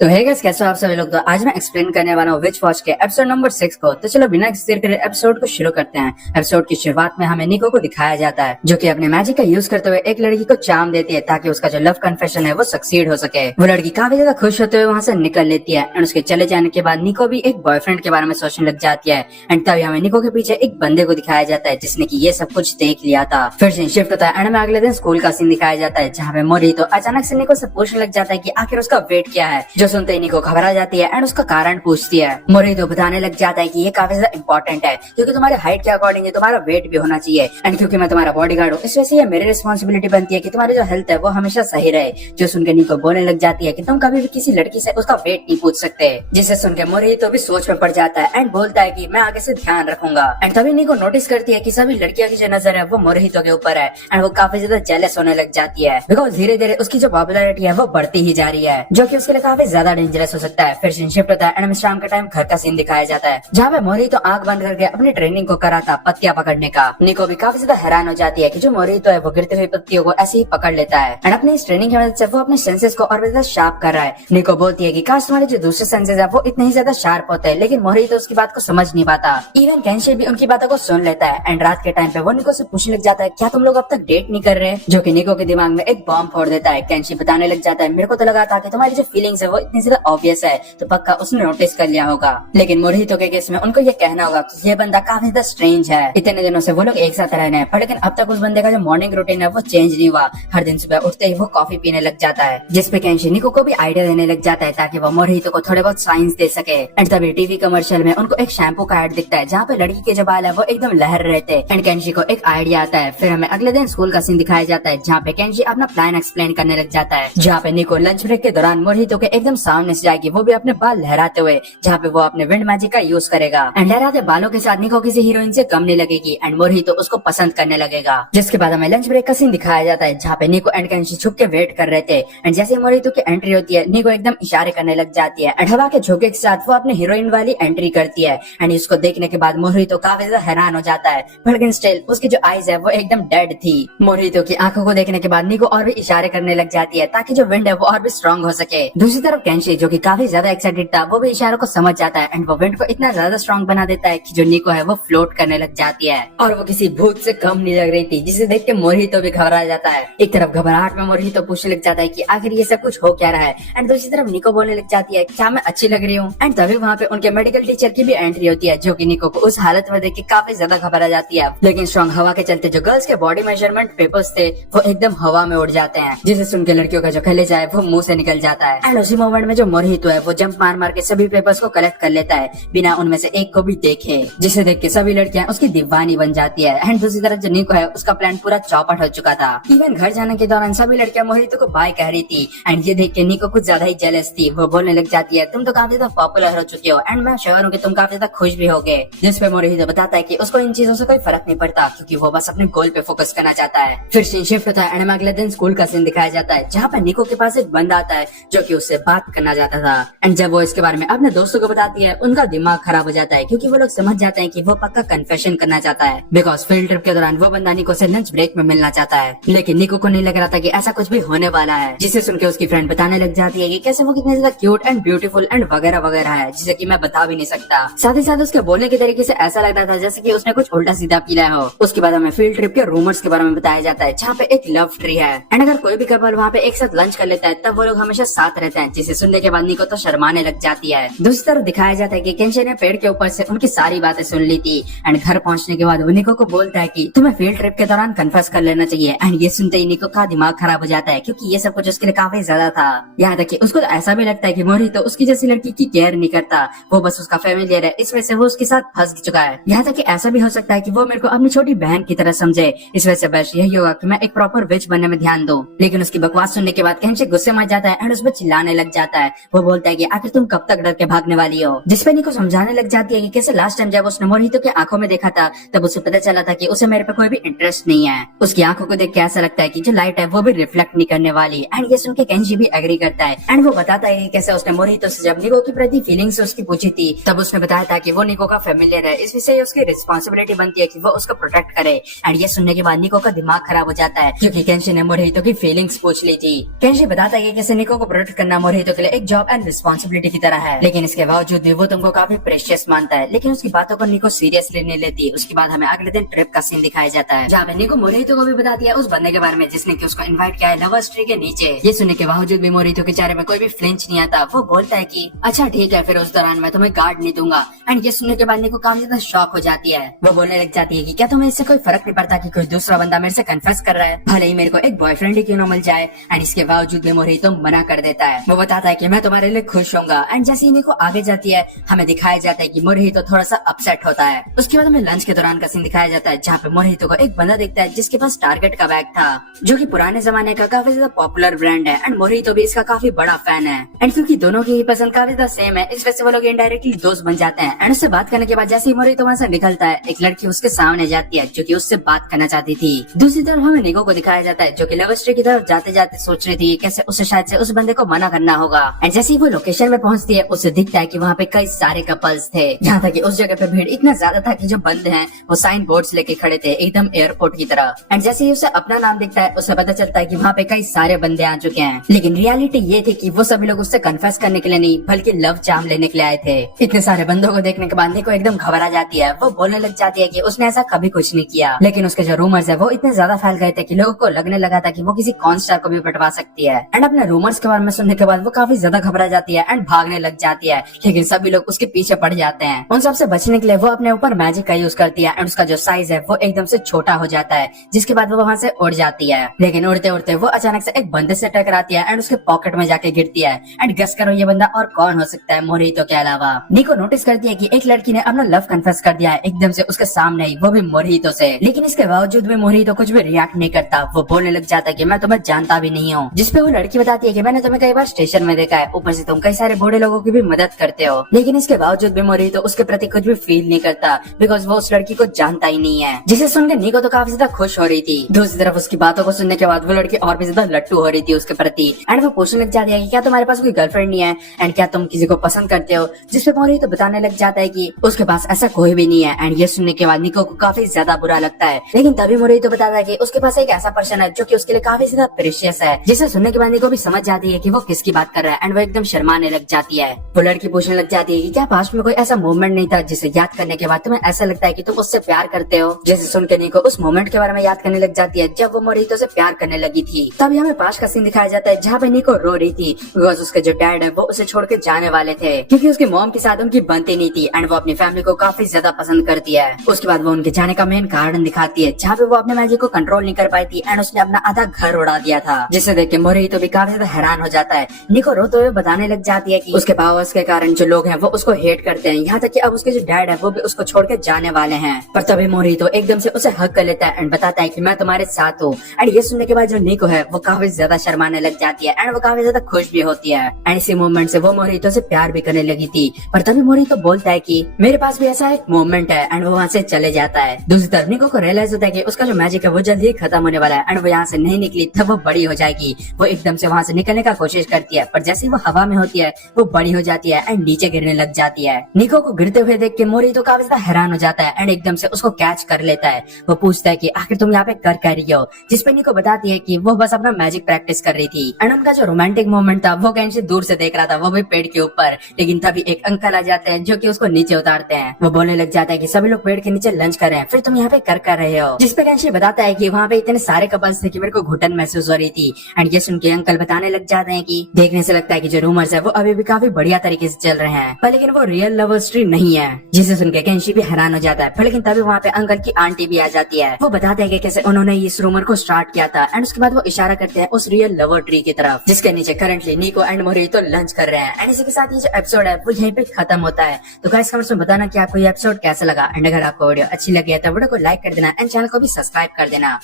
तो है गाइस, कैसे हो आप सभी लोग। तो आज मैं एक्सप्लेन करने वाला हूँ विच वॉच के एपिसोड नंबर 6 को। तो चलो बिना किसी देर करे एपिसोड को शुरू करते हैं। एपिसोड की शुरुआत में हमें निको को दिखाया जाता है जो कि अपने मैजिक का यूज करते हुए एक लड़की को चार्म देती है ताकि उसका जो लव कन्फेशन है वो सक्सीड हो सके। वो लड़की काफी ज्यादा खुश होते हुए वहाँ से निकल लेती है एंड उसके चले जाने के बाद निको भी एक बॉयफ्रेंड के बारे में सोचने लग जाती है। एंड तभी हमें निको के पीछे एक बंदे को दिखाया जाता है जिसने की ये सब कुछ देख लिया था। फिर सीन शिफ्ट होता है एंड में अगले दिन स्कूल का सीन दिखाया जाता है जहाँ पे मोरी तो अचानक से निको से पूछने लग जाता है कि आखिर उसका वेट क्या है। जो सुनते ही निको घबरा जाती है एंड उसका कारण पूछती है। मोरी तो बताने लग जाता है कि ये काफी ज्यादा इंपॉर्टेंट है क्योंकि तुम्हारे हाइट के अकॉर्डिंग तुम्हारा वेट भी होना चाहिए एंड क्योंकि मैं तुम्हारा बॉडीगार्ड हूँ इस वजह से ये मेरी रिस्पॉन्सिबिलिटी बनती है कि तुम्हारी जो हेल्थ है वो हमेशा सही रहे। जो सुनकर निको बोलने लग जाती है कि तुम कभी भी किसी लड़की से उसका वेट नहीं पूछ सकते। जिसे सुनकर मोरी तो भी सोच में पड़ जाता है एंड बोलता है कि मैं आगे से ध्यान रखूंगा। एंड तभी निको नोटिस करती है कि सभी लड़कियों की जो नजर है वो मोरहितो के ऊपर है एंड वो काफी ज्यादा जेलस होने लग जाती है बिकॉज धीरे धीरे उसकी जो पॉपुलैरिटी है वो बढ़ती ही जा रही है जो कि उसके लिए काफी ज्यादा डेंजरस हो सकता है। फिर सीन शिफ्ट होता है एंड शाम के टाइम घर का सीन दिखाया जाता है जहाँ पे मोरी तो आंख बंद करके अपनी ट्रेनिंग को करा था पत्तियां पकड़ने का। निको भी काफी ज्यादा हैरान हो जाती है कि जो मोरी तो है वो गिरती हुई पत्तियों को ऐसे ही पकड़ लेता है एंड अपनी इस ट्रेनिंग की मदद से वो अपने सेंसेस को और भी ज्यादा शार्प कर रहा है। निको बोलती है कि काश तुम्हारे जो दूसरे सेंसेस है वो इतने ही ज्यादा शार्प होते हैं, लेकिन मोरी तो उसकी बात को समझ नहीं पाता। इवन केंशी भी उनकी बातों को सुन लेता है एंड रात के टाइम पे वो निको से पूछने लग जाता है क्या तुम लोग अब तक डेट नहीं कर रहे, जो कि निको के दिमाग में एक बॉम्ब फोड़ देता है। केंशी बताने लग जाता है मेरे को तो लगा था कि तुम्हारी जो फीलिंग्स है वो इतनी ज्यादा ऑब्वियस है तो पक्का उसने नोटिस कर लिया होगा, लेकिन मोरहितो के केस में उनको ये कहना होगा कि ये बंदा काफी ज्यादा स्ट्रेंज है। इतने दिनों से वो लोग एक साथ रह रहे हैं पर लेकिन अब तक उस बंदे का जो मॉर्निंग रूटीन है वो चेंज नहीं हुआ। हर दिन सुबह उठते ही वो कॉफी पीने लग जाता है जिसपे केंशी निको को भी आइडिया देने लग जाता है ताकि वो मोरहितो को थोड़े बहुत साइंस दे सके। एंड तभी टीवी कमर्शियल में उनको एक शैम्पू का एड दिखता है जहाँ पे लड़की के जो बाल है वो एकदम लहर रहे थे एंड केंशी को एक आइडिया आता है। फिर हमें अगले दिन स्कूल का सीन दिखाया जाता है जहाँ पे केंशी अपना प्लान एक्सप्लेन करने लग जाता है जहाँ पे निको लंच ब्रेक के दौरान मोरहितो के एकदम सामने से जाएगी, वो भी अपने बाल लहराते हुए, जहाँ पे वो अपने विंड मैजिक का यूज करेगा एंड लहराते बालों के साथ निको किसी हीरोइन से कम नहीं लगेगी एंड मोरहितो उसको पसंद करने लगेगा। जिसके बाद हमें लंच ब्रेक का सीन दिखाया जाता है जहाँ पे निको एंड केंशी छुप के वेट कर रहे थे एंड जैसे मोरहितो की एंट्री होती है निको एकदम इशारे करने लग जाती है एंड हवा के झोंके के साथ वो अपने हीरोइन वाली एंट्री करती है एंड इसको देखने के बाद मोरहितो काफी ज्यादा हैरान हो जाता है लेकिन स्टिल उसकी जो आईज है वो एकदम डेड थी। मोरहितो की आंखों को देखने के बाद निको और भी इशारे करने लग जाती है ताकि जो विंड है वो और भी स्ट्रॉन्ग हो सके। दूसरी तरफ केंशी जो कि काफी ज्यादा एक्साइटेड था वो भी इशारों को समझ जाता है एंड वो विंड को इतना ज्यादा स्ट्रॉन्ग बना देता है कि जो निको है वो फ्लोट करने लग जाती है और वो किसी भूत से कम नहीं लग रही थी, जिसे देख के मोरहितो भी घबरा जाता है। एक तरफ घबराहट में मोरहितो पूछने लग जाता है कि आखिर ये सब कुछ हो क्या रहा है एंड दूसरी तरफ निको बोलने लग जाती है क्या मैं अच्छी लग रही हूँ। एंड तभी वहाँ पे उनके मेडिकल टीचर की भी एंट्री होती है जो कि निको को उस हालत में देख के काफी ज्यादा घबरा जाती है, लेकिन स्ट्रॉन्ग हवा के चलते जो गर्ल्स के बॉडी मेजरमेंट पेपर्स थे वो एकदम हवा में उड़ जाते हैं, जिसे सुन के लड़कियों का जो कलेजा है वो मुंह से निकल जाता है। एंड उसी मोमेंट में जो मोरहितो है वो जंप मार मार के सभी पेपर्स को कलेक्ट कर लेता है बिना उनमें से एक को भी देखे, जिसे देख के सभी लड़कियां उसकी दीवानी बन जाती है। एंड दूसरी तरफ जो निको है उसका प्लान पूरा चौपट हो चुका था। इवन घर जाने के दौरान सभी लड़कियां मोरहितो को बाय कह रही थी एंड ये देख के निको कुछ ज्यादा ही जेलस थी। वो बोलने लग जाती है तुम तो काफी ज्यादा पॉपुलर हो चुके हो एंड मैं श्योर हूँ कि तुम काफी ज्यादा खुश भी होगे। जिस पे मोरहितो बताता है कि उसको इन चीजों से कोई फर्क नहीं पड़ता क्योंकि वो बस अपने गोल पे फोकस करना चाहता है। फिर सीन शिफ्ट होता है एंड अगले दिन स्कूल का सीन दिखाया जाता है जहाँ पे निको के पास एक बंदा आता है जो कि उससे बात करना चाहता था एंड जब वो इसके बारे में अपने दोस्तों को बताती है उनका दिमाग खराब हो जाता है क्योंकि वो लोग समझ जाते हैं कि वो पक्का कन्फेशन करना चाहता है बिकॉज फील्ड ट्रिप के दौरान वो बंदा निको से लंच ब्रेक में मिलना चाहता है, लेकिन निको को नहीं लग रहा था कि ऐसा कुछ भी होने वाला है। जिसे सुन के उसकी फ्रेंड बताने लग जाती है कि कैसे वो कितने ज्यादा क्यूट एंड ब्यूटीफुल एंड वगैरह वगैरह है जिसे कि मैं बता भी नहीं सकता। साथ ही साथ उसके बोलने के तरीके से ऐसा लग रहा था जैसे कि उसने कुछ उल्टा सीधा पीला हो। उसके बाद हमें फील्ड ट्रिप के रूमर्स के बारे में बताया जाता है जहाँ पे एक लव ट्री है एंड अगर कोई भी कपल वहाँ पे एक साथ लंच कर लेता है तब वो लोग हमेशा साथ रहते हैं, जिसे सुनने के बाद निको तो शर्माने लग जाती है। दूसरी तरफ दिखाया जाता है कि केंशी ने पेड़ के ऊपर से उनकी सारी बातें सुन ली थी एंड घर पहुंचने के बाद वो निको को बोलता है कि तुम्हें फील्ड ट्रिप के दौरान कन्फेस कर लेना चाहिए एंड ये सुनते ही निको का दिमाग खराब हो जाता है क्योंकि ये सब कुछ उसके लिए काफी ज्यादा था। यहाँ तक कि उसको तो ऐसा भी लगता है कि मोरहितो उसकी जैसी लड़की की केयर नहीं करता, वो बस उसका फेमिलियर है, इस वजह से वो उसके साथ फंस चुका है। यहाँ तक कि ऐसा भी हो सकता है कि वो मेरे को अपनी छोटी बहन की तरह समझे, इस वजह से बस यही होगा कि मैं एक प्रॉपर विच बनने में ध्यान दूं। लेकिन उसकी बकवास सुनने के बाद केंशी गुस्से में आ जाता है एंड उस पर चिल्लाने लग जाता है। वो बोलता है कि आखिर तुम कब तक डर के भागने वाली हो, जिसपे निको समझाने लग जाती है कि कैसे लास्ट टाइम जब उसने मोरहितो की आंखों में देखा था तब उसे पता चला था कि उसे मेरे पे कोई भी इंटरेस्ट नहीं है। उसकी आंखों को देख के ऐसा लगता है कि जो लाइट है वो भी रिफ्लेक्ट नहीं करने वाली एंड ये सुन के केंशी भी एग्री करता है एंड वो बताता है कि कैसे उसने मोरहितो से जब निको की प्रति फीलिंग्स उसकी पूछी थी तब उसने बताया था कि वो निको का फेमिलियर है, इस विषय उसकी रिस्पॉन्सिबिलिटी बनती है कि वो उसको प्रोटेक्ट करे। एंड ये सुनने के बाद निको का दिमाग खराब हो जाता है क्योंकि केंशी ने मोरहितो की फीलिंग्स पूछ ली थी। केंशी बताता है कि कैसे निको को प्रोटेक्ट करना मोरहितो मोहितो के लिए एक जॉब एंड रिस्पॉन्सिबिलिटी की तरह है, लेकिन इसके बावजूद भी वो तुमको काफी प्रेशियस मानता है। लेकिन उसकी बातों को निको सीरियसली नहीं लेती। उसके बाद हमें अगले दिन ट्रिप का सीन दिखाया जाता है, जहाँ पे निको मोहितो को भी बताती है उस बंदे के बारे में जिसने कि उसको इन्वाइट किया है लवर्स ट्री के नीचे। ये सुनने के बावजूद भी मोहितो के चेहरे में कोई भी फ्लिंच नहीं आता। वो बोलता है कि अच्छा ठीक है, फिर उस दौरान मैं तुम्हें गार्ड नहीं दूंगा। एंड ये सुनने के बाद निको काफी ज्यादा शॉक हो जाती है। वो बोलने लग जाती है कि क्या तुम्हें इससे कोई फर्क नहीं पड़ता कि कोई दूसरा बंदा मेरे से कन्फेस कर रहा है, भले ही मेरे को एक बॉयफ्रेंड ही क्यों न मिल जाए। एंड इसके बावजूद भी मोहितो मना कर देता है। वो बताता है कि मैं तुम्हारे लिए खुश होऊंगा। एंड जैसे ही निको आगे जाती है हमें दिखाया जाता है कि मोहितो थोड़ा सा अपसेट होता है। उसके बाद हमें लंच के दौरान का सीन दिखाया जाता है, जहाँ पे मोहितो को एक बंदा दिखता है जिसके पास टारगेट का बैग था, जो कि पुराने जमाने का काफी ज्यादा पॉपुलर ब्रांड है। एंड मोहितो भी इसका काफी बड़ा फैन है। एंड क्योंकि दोनों की ही पसंद काफी ज्यादा सेम है, इस वजह से वो लोग इनडायरेक्टली दोस्त बन जाते हैं। एंड उससे बात करने के बाद जैसे ही मोहितो वहाँ से निकलता है, एक लड़की उसके सामने जाती है जो कि उससे बात करना चाहती थी। दूसरी तरफ हमें निको को दिखाया जाता है जो कि लव स्ट्री की तरफ जाते जाते सोच रही थी कैसे उसे शायद से उस बंदे को मना करना होगा। एंड जैसे ही वो लोकेशन में पहुंचती है उसे दिखता है कि वहाँ पे कई सारे कपल्स थे, जहाँ तक कि उस जगह पे भीड़ इतना ज्यादा था कि जो बंद हैं वो साइन बोर्ड्स लेके खड़े थे एकदम एयरपोर्ट की तरह। एंड जैसे ही उसे अपना नाम दिखता है उसे पता चलता है कि वहाँ पे कई सारे बंदे आ चुके हैं, लेकिन रियलिटी ये थी कि वो सभी लोग उससे कन्फेस करने के लिए नहीं बल्कि लव चार्म लेने के लिए आए थे। इतने सारे बंदों को देखने के बाद निको एकदम घबरा जाती है। वो बोलने लग जाती है कि उसने ऐसा कभी कुछ नहीं किया, लेकिन उसके जो रूमर्स है वो इतने ज्यादा फैल गए थे कि लोगों को लगने लगा था कि वो किसी कॉन स्टार को भी पटवा सकती है। एंड अपने रूमर्स के बारे में सुनने के बाद वो काफी ज्यादा घबरा जाती है एंड भागने लग जाती है, लेकिन सभी लोग उसके पीछे पड़ जाते हैं। उन सबसे बचने के लिए वो अपने ऊपर मैजिक का यूज करती है एंड उसका जो साइज है वो एकदम से छोटा हो जाता है, जिसके बाद वो वहाँ से उड़ जाती है। लेकिन उड़ते उड़ते वो अचानक से एक बंदे से टकराती है एंड उसके पॉकेट में जाके गिरती है। एंड गेस करो ये बंदा और कौन हो सकता है मोहितो के अलावा। निको नोटिस करती है कि एक लड़की ने अपना लव कन्फेस कर दिया है एकदम से उसके सामने ही, वो भी मोहितो से। लेकिन इसके बावजूद भी मोहितो कुछ भी रिएक्ट नहीं करता। वो बोलने लग जाता है कि मैं तुम्हें जानता भी नहीं हूँ, जिसपे वो लड़की बताती है कि मैंने तुम्हें कई बार स्टेशन में देखा है, ऊपर से तुम कई सारे बूढ़े लोगों की भी मदद करते हो। लेकिन इसके बावजूद भी मोहितो उसके प्रति कुछ भी फील नहीं करता, बिकॉज वो उस लड़की को जानता ही नहीं है। जिसे सुनकर निको तो काफी ज्यादा खुश हो रही थी। दूसरी तरफ उसकी बातों को सुनने के बाद वो लड़की और भी ज्यादा लट्टू हो रही थी उसके प्रति। एंड वो पूछने लग जाती है कि क्या तुम्हारे पास कोई गर्लफ्रेंड नहीं है एंड क्या तुम किसी को पसंद करते हो, जिसपे मोहितो बताने लग जाता है कि उसके पास ऐसा कोई भी नहीं है। एंड ये सुनने के बाद निको को काफी ज्यादा बुरा लगता है, लेकिन तभी मोहितो बताता है कि उसके पास एक ऐसा पर्सन है जो कि उसके लिए काफी ज्यादा प्रेशियस है। जिसे सुनने के बाद निको भी समझ जाती है कि वो किसकी बात कर रहा है एंड वो एकदम शर्माने लग जाती है। वो लड़की पूछने लग जाती है कि क्या पास्ट में कोई ऐसा मोमेंट नहीं था जिसे याद करने के बाद तुम्हें ऐसा लगता है कि तुम उससे प्यार करते हो। जैसे सुन के निको उस मोमेंट के बारे में याद करने लग जाती है जब वो मोहितो से प्यार करने लगी थी। तभी हमें पास्ट का सीन दिखाया जाता है जहाँ पे निको रो रही थी, बिकॉज उसके जो डैड है वो उसे छोड़ के जाने वाले थे, क्योंकि उसकी मॉम के साथ उनकी बनती नहीं थी एंड वो अपनी फैमिली को काफी ज्यादा पसंद करती है। उसके बाद वो उनके जाने का मेन कारण दिखाती है जहाँ पे वो अपने मैजिक को कंट्रोल नहीं कर पाई थी एंड उसने अपना आधा घर उड़ा दिया था, जिसे देख के मोहितो भी काफी ज्यादा हैरान हो जाता है। निको रोते हुए बताने लग जाती है कि उसके पावर्स के कारण जो लोग हैं वो उसको हेट करते हैं, यहाँ तक कि अब उसके जो डैड है वो भी उसको छोड़ के जाने वाले हैं। पर तभी मोहितो एकदम से उसे हक कर लेता है एंड बताता है कि मैं तुम्हारे साथ हूँ। एंड ये सुनने के बाद जो निको है वो काफी ज्यादा शर्माने लग जाती है एंड वो काफी ज्यादा खुश भी होती है। एंड इसी मोमेंट से वो मोहितो से प्यार भी करने लगी थी। पर तभी मोहितो बोलता है कि मेरे पास भी ऐसा एक मोमेंट है एंड वो वहाँ से चले जाता है। दूसरी तरफ निको को रियलाइज होता है कि उसका जो मैजिक है वो जल्दी ही खत्म होने वाला है एंड वो यहाँ से नहीं निकली तब वो बड़ी हो जाएगी। वो एकदम से वहाँ से निकलने का कोशिश करती है, पर जैसे वो हवा में होती है वो बड़ी हो जाती है एंड नीचे गिरने लग जाती है। निको को गिरते हुए देख के मोहितो काफी ज्यादा हैरान हो जाता है एंड एकदम से उसको कैच कर लेता है। वो पूछता है कि आखिर तुम यहाँ पे कर रही हो, जिसपे निको बताती है कि वो बस अपना मैजिक प्रैक्टिस कर रही थी। एंड उनका जो रोमांटिक मोमेंट था वो कहीं से दूर से देख रहा था, वो भी पेड़ के ऊपर। लेकिन तभी एक अंकल आ जाते हैं जो कि उसको नीचे उतारते हैं। वो बोलने लग जाता है कि सभी लोग पेड़ के नीचे लंच कर रहे हैं, फिर तुम यहाँ पे कर रहे हो। जिसपे कैंशी बताता है कि वहाँ पे इतने सारे कपल्स थे कि मेरे को घुटन महसूस हो रही थी। एंड ये सुन के अंकल बताने लग जाते हैं कि देखने से लगता है कि जो रूमर्स है वो अभी भी काफी बढ़िया तरीके से चल रहे हैं, पर लेकिन वो रियल लव स्टोरी नहीं है। जिसे सुन के कैंशी भी हैरान हो जाता है। पर लेकिन तभी वहाँ पे अंकल की आंटी भी आ जाती है। वो बताते हैं कि कैसे उन्होंने इस रूमर को स्टार्ट किया था एंड उसके बाद वो इशारा करते हैं उस रियल लवर ट्री की तरफ, जिसके नीचे करंटली निको एंड मोहितो लंच कर रहे हैं। एंड इसी के साथ ये जो एपिसोड है वो यहीं पे खत्म होता है। तो गाइस कमेंट्स में बताना कि आपको ये एपिसोड कैसा लगा एंड अगर आपको वीडियो अच्छी लगी है तो वीडियो को लाइक कर देना एंड चैनल को भी सब्सक्राइब कर देना।